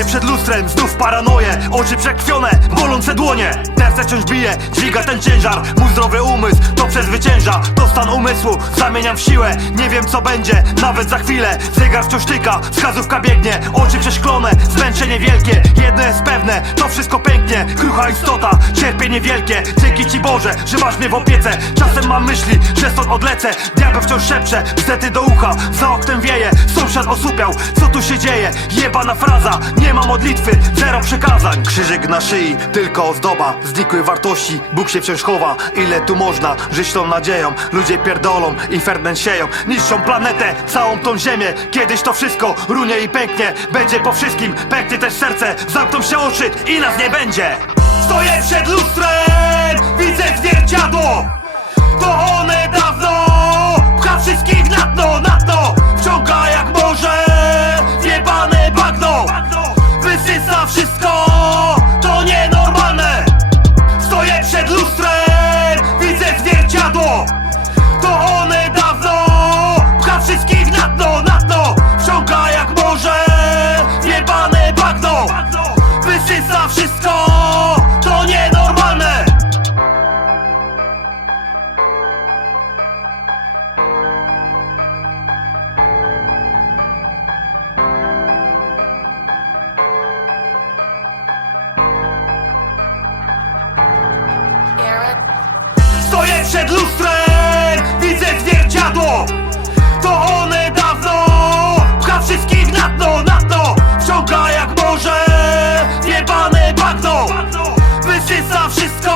Stoję przed lustrem, znów paranoję Oczy przekrwione, bolące dłonie. Serce wciąż bije, dźwiga ten ciężar. Mój zdrowy umysł to przezwycięża To stan umysłu, zamieniam w siłę Nie wiem co będzie, nawet za chwilę. Zegar wciąż tyka, wskazówka biegnie Oczy przeszklone, zmęczenie wielkie. Jedno jest pewne, to wszystko pęknie Krucha istota, cierpienie wielkie. Dzięki Ci Boże, że masz mnie w opiece. Czasem mam myśli, że stąd odlecę. Diabeł wciąż szepcze, bzdety do ucha Za oknem wieje, sąsiad osupiał Co tu się dzieje? Jebana fraza. Nie ma modlitwy, zero przekazań Krzyżyk na szyi, tylko ozdoba. Znikłej wartości, Bóg się wciąż chowa. Ile tu można żyć tą nadzieją? Ludzie pierdolą. I ferment sieją. Niszczą planetę, całą tą ziemię. Kiedyś to wszystko runie i pęknie. Będzie po wszystkim, pęknie też serce. Zamkną się oczy i nas nie będzie. Stoję przed lustrem, widzę zwierciadło Wysysa wszystko To nienormalne. Stoję przed lustrem, wszystko